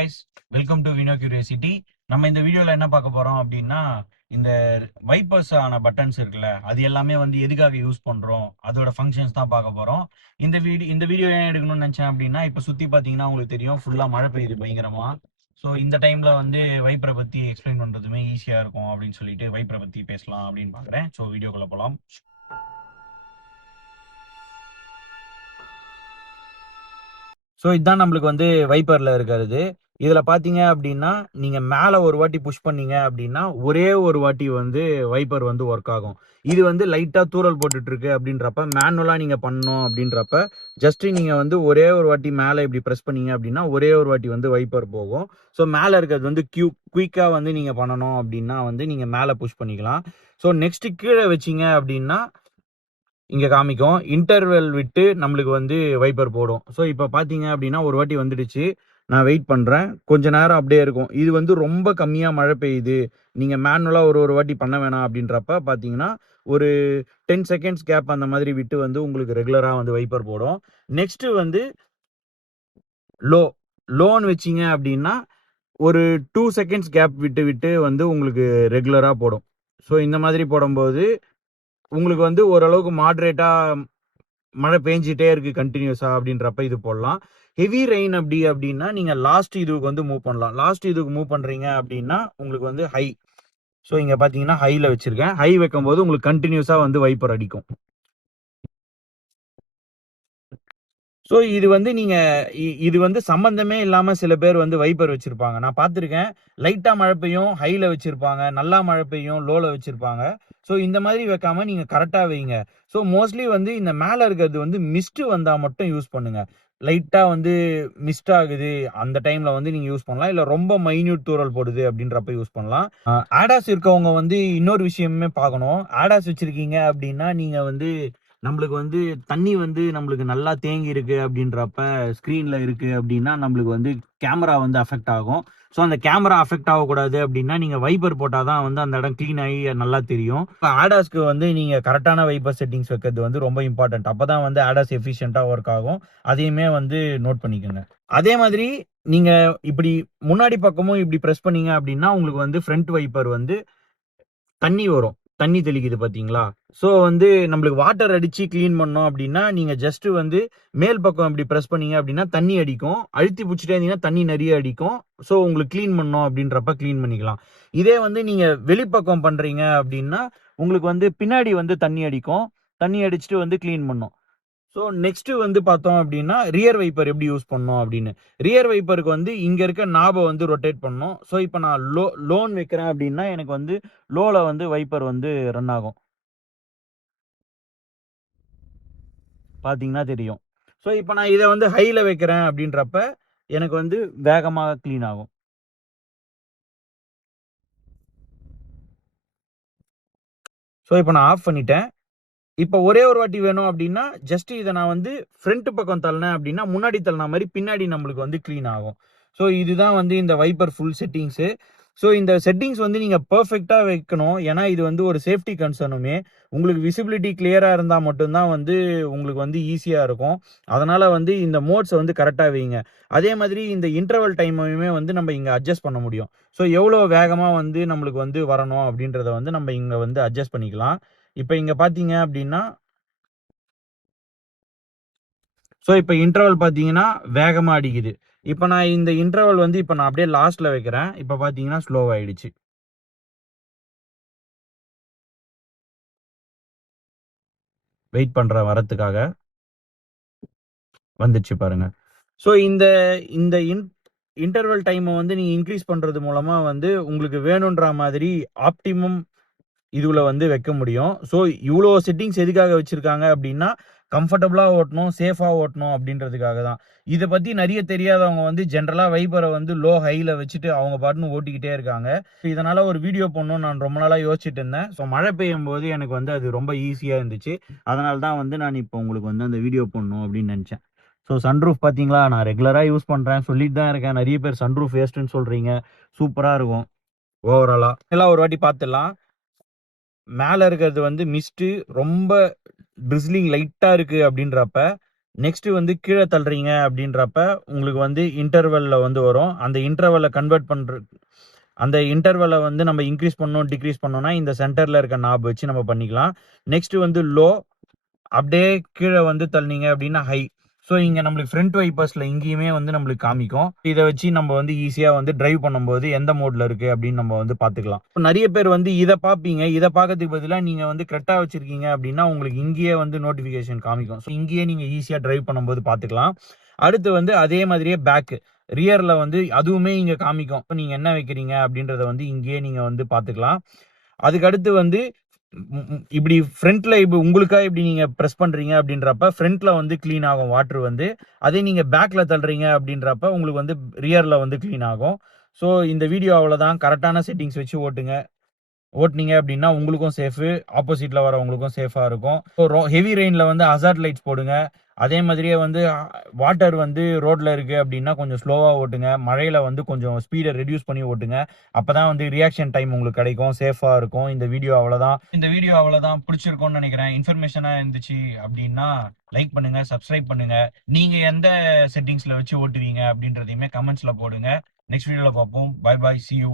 Guys, welcome to Vino curiosity. நம்ம இந்த வீடியோவில் என்ன பார்க்க போகிறோம் அப்படின்னா, இந்த வைப்பர்ஸ் ஆன பட்டன்ஸ் இருக்குல்ல, அது எல்லாமே வந்து எதுக்காக யூஸ் பண்ணுறோம், அதோட ஃபங்க்ஷன்ஸ் தான் பார்க்க போகிறோம். இந்த வீடியோ ஏன் எடுக்கணும்னு நினச்சேன் அப்படின்னா, இப்போ சுற்றி பார்த்தீங்கன்னா உங்களுக்கு தெரியும், ஃபுல்லாக மழை பெய்யுது பயங்கரமாக. ஸோ இந்த டைமில் வந்து வைப்பரை பற்றி எக்ஸ்பிளைன் பண்ணுறதுமே ஈஸியாக இருக்கும் அப்படின்னு சொல்லிட்டு வைப்பரை பற்றி பேசலாம் அப்படின்னு பார்க்குறேன். ஸோ வீடியோக்குள்ளே போகலாம். ஸோ இதுதான் நம்மளுக்கு வந்து வைப்பரில் இருக்கிறது. இதில் பார்த்தீங்க அப்படின்னா, நீங்கள் மேலே ஒரு வாட்டி புஷ் பண்ணீங்க அப்படின்னா, ஒரே ஒரு வாட்டி வந்து வைப்பர் வந்து ஒர்க் ஆகும். இது வந்து லைட்டாக தூறல் போட்டுட்ருக்கு அப்படின்றப்ப, மேனுவலாக நீங்கள் பண்ணணும் அப்படின்றப்ப, ஜஸ்ட்டு நீங்கள் வந்து ஒரே ஒரு வாட்டி மேலே இப்படி ப்ரெஸ் பண்ணீங்க அப்படின்னா, ஒரே ஒரு வாட்டி வந்து வைப்பர் போகும். ஸோ மேலே இருக்கிறது வந்து குயிக்காக வந்து நீங்கள் பண்ணணும் அப்படின்னா வந்து நீங்கள் மேலே புஷ் பண்ணிக்கலாம். ஸோ நெக்ஸ்ட்டு கீழே வச்சிங்க அப்படின்னா, இங்கே காமிக்கும் இன்டர்வெல் விட்டு நம்மளுக்கு வந்து வைப்பர் போடும். ஸோ இப்போ பார்த்தீங்க அப்படின்னா ஒரு வாட்டி வந்துடுச்சு. நான் வெயிட் பண்ணுறேன். கொஞ்ச நேரம் அப்படியே இருக்கும். இது வந்து ரொம்ப கம்மியாக மழை பெய்யுது, நீங்கள் மேனுவலாக ஒரு வாட்டி பண்ண வேணாம் அப்படின்றப்ப பார்த்தீங்கன்னா, ஒரு 10 செகண்ட்ஸ் கேப் அந்த மாதிரி விட்டு வந்து உங்களுக்கு ரெகுலராக வந்து வைப்பர் போடும். நெக்ஸ்ட்டு வந்து லோ லோன்னு வச்சிங்க அப்படின்னா, ஒரு 2 செகண்ட்ஸ் கேப் விட்டு விட்டு வந்து உங்களுக்கு ரெகுலராக போடும். ஸோ இந்த மாதிரி போடும்போது உங்களுக்கு வந்து ஓரளவுக்கு மாட்ரேட்டா மழை பெஞ்சிட்டே இருக்கு கண்டினியூஸா அப்படின்றப்ப இது போடலாம். ஹெவி ரெயின் அப்படின்னா நீங்க லாஸ்ட் இதுக்கு வந்து மூவ் பண்ணலாம். லாஸ்ட் இதுக்கு மூவ் பண்றீங்க அப்படின்னா உங்களுக்கு வந்து ஹை. ஸோ இங்க பாத்தீங்கன்னா ஹைல வச்சிருக்கேன். ஹை வைக்கும்போது உங்களுக்கு கண்டினியூஸா வந்து வைப்பர் அடிக்கும். ஸோ இது வந்து நீங்க இது வந்து சம்பந்தமே இல்லாம சில பேர் வந்து வைப்பர் வச்சிருப்பாங்க. நான் பார்த்துருக்கேன். லைட்டா மழை பெய்யும், ஹைல வச்சிருப்பாங்க. நல்லா மழை பெய்யும், லோல வச்சிருப்பாங்க. ஸோ இந்த மாதிரி வைக்காம நீங்க கரெக்டா வைங்க. ஸோ மோஸ்ட்லி வந்து இந்த மேல இருக்கிறது வந்து மிஸ்ட் வந்தா மட்டும் யூஸ் பண்ணுங்க. லைட்டா வந்து மிஸ்ட் ஆகுது அந்த டைம்ல வந்து நீங்க யூஸ் பண்ணலாம். இல்ல ரொம்ப மைன்யூட் தூறல் போடுது அப்படின்றப்ப யூஸ் பண்ணலாம். ஆடாஸ் இருக்கவங்க வந்து இன்னொரு விஷயமே பார்க்கணும். ஆடாஸ் வச்சிருக்கீங்க அப்படின்னா நீங்க வந்து நம்மளுக்கு வந்து தண்ணி வந்து நம்மளுக்கு நல்லா தேங்கி இருக்கு அப்படின்றப்ப ஸ்க்ரீன்ல இருக்கு அப்படின்னா நம்மளுக்கு வந்து கேமரா வந்து அஃபெக்ட் ஆகும். ஸோ அந்த கேமரா அஃபெக்ட் ஆகக்கூடாது அப்படின்னா நீங்க வைப்பர் போட்டால் தான் வந்து அந்த இடம் க்ளீன் ஆகி நல்லா தெரியும். இப்போ ஆடாஸ்க்கு வந்து நீங்க கரெக்டான வைப்பர் செட்டிங்ஸ் வைக்கிறது வந்து ரொம்ப இம்பார்ட்டன்ட். அப்பதான் வந்து ஆடாஸ் எஃபிஷியன்ட்டாக ஒர்க் ஆகும். அதையுமே வந்து நோட் பண்ணிக்கோங்க. அதே மாதிரி நீங்க இப்படி முன்னாடி பக்கமும் இப்படி ப்ரெஸ் பண்ணீங்க அப்படின்னா உங்களுக்கு வந்து ஃப்ரண்ட் வைப்பர் வந்து தண்ணி வரும். தண்ணி தெளிக்குது பார்த்தீங்களா? ஸோ வந்து நம்மளுக்கு வாட்டர் அடிச்சு கிளீன் பண்ணோம் அப்படின்னா, நீங்க ஜஸ்ட் வந்து மேல் பக்கம் இப்படி பிரஸ் பண்ணீங்க அப்படின்னா தண்ணி அடிக்கும். அழுத்தி புடிச்சுட்டே இருந்தீங்கன்னா தண்ணி நெறைய அடிக்கும். ஸோ உங்களுக்கு கிளீன் பண்ணோம் அப்படின்றப்ப கிளீன் பண்ணிக்கலாம். இதே வந்து நீங்க வெளிப்பக்கம் பண்றீங்க அப்படின்னா, உங்களுக்கு வந்து பின்னாடி வந்து தண்ணி அடிக்கும். தண்ணி அடிச்சுட்டு வந்து கிளீன் பண்ணும். ஸோ நெக்ஸ்ட் வந்து பார்த்தோம் அப்படின்னா, ரியர் வைப்பர் எப்படி யூஸ் பண்ணணும் அப்படின்னு. ரியர் வைப்பருக்கு வந்து இங்க இருக்க நாப வந்து ரொட்டேட் பண்ணணும். ஸோ இப்போ நான் லோன் வைக்கிறேன் அப்படின்னா, எனக்கு வந்து லோல வந்து வைப்பர் வந்து ரன் ஆகும். பார்த்தீங்கன்னா தெரியும். ஸோ இப்போ நான் இத வந்து ஹைல வைக்கிறேன் அப்படின்றப்ப, எனக்கு வந்து வேகமா கிளீன் ஆகும். ஸோ இப்போ நான் ஆஃப் பண்ணிட்டேன். இப்போ ஒரே ஒரு வாட்டி வேணும் அப்படின்னா, ஜஸ்ட் இத நான் வந்து ஃப்ரண்ட் பக்கம் தள்ளினேன் அப்படின்னா, முன்னாடி தள்ளின மாரி பின்னாடி நம்மளுக்கு வந்து கிளீன் ஆகும். ஸோ இதுதான் வந்து இந்த வைப்பர் ஃபுல் செட்டிங்ஸு. ஸோ இந்த செட்டிங்ஸ் வந்து நீங்க பெர்ஃபெக்ட்டா வைக்கணும். ஏன்னா இது வந்து ஒரு சேஃப்டி கன்சர்னுமே. உங்களுக்கு விசிபிலிட்டி கிளியரா இருந்தா மட்டும் தான் வந்து உங்களுக்கு வந்து ஈஸியா இருக்கும். அதனால வந்து இந்த மோட்ஸ வந்து கரெக்ட்டா வைங்க. அதே மாதிரி இந்த இன்டர்வல் டைமையுமே வந்து நம்ம இங்க அட்ஜஸ்ட் பண்ண முடியும். ஸோ எவ்வளோ வேகமா வந்து நம்மளுக்கு வந்து வரணும் அப்படின்றத வந்து நம்ம இங்க வந்து அட்ஜஸ்ட் பண்ணிக்கலாம். இப்ப இங்க பார்த்தீங்க அப்படின்னா, ஸோ இப்ப இன்டர்வல் பார்த்தீங்கன்னா, வேகமா அடிக்குது. இப்ப நான் இந்த இன்டர்வல் வந்து இப்ப நான் அப்படியே லாஸ்ட்ல வைக்கிறேன். இப்ப பார்த்தீங்கன்னா, ஸ்லோவாயிடுச்சு. வெயிட் பண்றேன் வரத்துக்காக. வந்துச்சு பாருங்க. ஸோ இந்த இந்த இன்டர்வல் டைம வந்து நீங்க இன்கிரீஸ் பண்றது மூலமா வந்து உங்களுக்கு வேணுன்ற மாதிரி ஆப்டிமம் இதுல வந்து வைக்க முடியும். ஸோ இவ்ளோ செட்டிங்ஸ் எதுக்காக வச்சிருக்காங்க அப்படின்னா, கம்ஃபர்டபுளா ஓட்டணும், சேஃபா ஓட்டணும் அப்படின்றதுக்காக தான். இத பத்தி நெறைய தெரியாதவங்க வந்து ஜெனரலா வைப்பர வந்து லோ, ஹைல வச்சுட்டு அவங்க பாட்டுன்னு ஓட்டிக்கிட்டே இருக்காங்க. இதனால ஒரு வீடியோ பண்ணணும்னு நான் ரொம்ப நாளா யோசிச்சுட்டு இருந்தேன். ஸோ மழை பெய்யும்போது எனக்கு வந்து அது ரொம்ப ஈஸியா இருந்துச்சு. அதனால தான் வந்து நான் இப்போ உங்களுக்கு வந்து அந்த வீடியோ பண்ணணும் அப்படின்னு நெனச்சேன். ஸோ சன்ரூஃப் பார்த்தீங்களா, நான் ரெகுலரா யூஸ் பண்றேன். சொல்லிட்டு தான் இருக்கேன். நெறைய பேர் சன்ரூஃப் வேஸ்ட்டுன்னு சொல்றீங்க. சூப்பரா இருக்கும் ஓவராலா. எல்லாம் ஒரு வாட்டி பார்த்துடலாம். மேல இருக்கிறது வந்து மிஸ்ட்டு ரொம்ப ட்ரிஸ்லிங் லைட்டா இருக்கு அப்படின்றப்ப, நெக்ஸ்ட் வந்து கீழே தள்ளுறீங்க அப்படின்றப்ப உங்களுக்கு வந்து இன்டர்வல்ல வந்து வரும். அந்த இன்டர்வல்ல கன்வெர்ட் பண்ற அந்த இன்டர்வல்ல வந்து நம்ம இன்க்ரீஸ் பண்ணணும், டிக்ரீஸ் பண்ணணும்னா இந்த சென்டர்ல இருக்க நாப் வச்சு நம்ம பண்ணிக்கலாம். நெக்ஸ்ட் வந்து லோ, அப்படியே கீழே வந்து தள்ளினீங்க அப்படின்னா ஹை. ஸோ இங்க நம்மளுக்கு ஃப்ரண்ட் வைப்பர்ஸ்ல இங்கேயுமே வந்து நம்மளுக்கு காமிக்கும். இதை வச்சு நம்ம வந்து ஈஸியா வந்து டிரைவ் பண்ணும்போது எந்த மோட்ல இருக்கு அப்படின்னு நம்ம வந்து பாத்துக்கலாம். நிறைய பேர் வந்து இதை பார்ப்பீங்க. இதை பார்க்கறதுக்கு பதிலாக நீங்க வந்து கரெக்டா வச்சிருக்கீங்க அப்படின்னா உங்களுக்கு இங்கேயே வந்து நோட்டிபிகேஷன் காமிக்கும். ஸோ இங்கேயே நீங்க ஈஸியா டிரைவ் பண்ணும்போது பாத்துக்கலாம். அடுத்து வந்து அதே மாதிரியே பேக் ரியர்ல வந்து அதுவுமே இங்க காமிக்கும். நீங்க என்ன வைக்கிறீங்க அப்படின்றத வந்து இங்கேயே நீங்க வந்து பாத்துக்கலாம். அதுக்கு அடுத்து வந்து இப்படி ஃப்ரண்ட்ல இப்படி உங்களுக்கா இப்படி நீங்க பிரஸ் பண்றீங்க அப்படின்றப்ப ஃப்ரண்ட்ல வந்து கிளீன் ஆகும் வாட்டர் வந்து. அதே நீங்க பேக்ல தள்ளுறீங்க அப்படின்றப்ப உங்களுக்கு வந்து ரியர்ல வந்து கிளீன் ஆகும். ஸோ இந்த வீடியோ அவ்வளவுதான். கரெக்டான செட்டிங்ஸ் வச்சு ஓட்டுங்க. ஓட்டுனீங்க அப்படின்னா உங்களுக்கும் சேஃபு, ஆப்போசிட்ல வரவங்களுக்கும் சேஃபா இருக்கும். ஸோ ஹெவி ரெயின்ல வந்து ஹசார்ட் லைட்ஸ் போடுங்க. அதே மாதிரியே வந்து வாட்டர் வந்து ரோட்ல இருக்கு அப்படின்னா கொஞ்சம் ஸ்லோவா ஓட்டுங்க. மழையில வந்து கொஞ்சம் ஸ்பீடை ரெடியூஸ் பண்ணி ஓட்டுங்க. அப்பதான் வந்து ரியாக்ஷன் டைம் உங்களுக்கு கிடைக்கும், சேஃபா இருக்கும். இந்த வீடியோ அவ்வளவுதான். பிடிச்சிருக்கும்னு நினைக்கிறேன். இன்ஃபர்மேஷனா இருந்துச்சு அப்படின்னா லைக் பண்ணுங்க, சப்ஸ்கிரைப் பண்ணுங்க. நீங்க எந்த செட்டிங்ஸ்ல வச்சு ஓட்டுவீங்க அப்படின்றதையுமே கமெண்ட்ஸ்ல போடுங்க. நெக்ஸ்ட் வீடியோல பார்ப்போம். Bye bye, see you.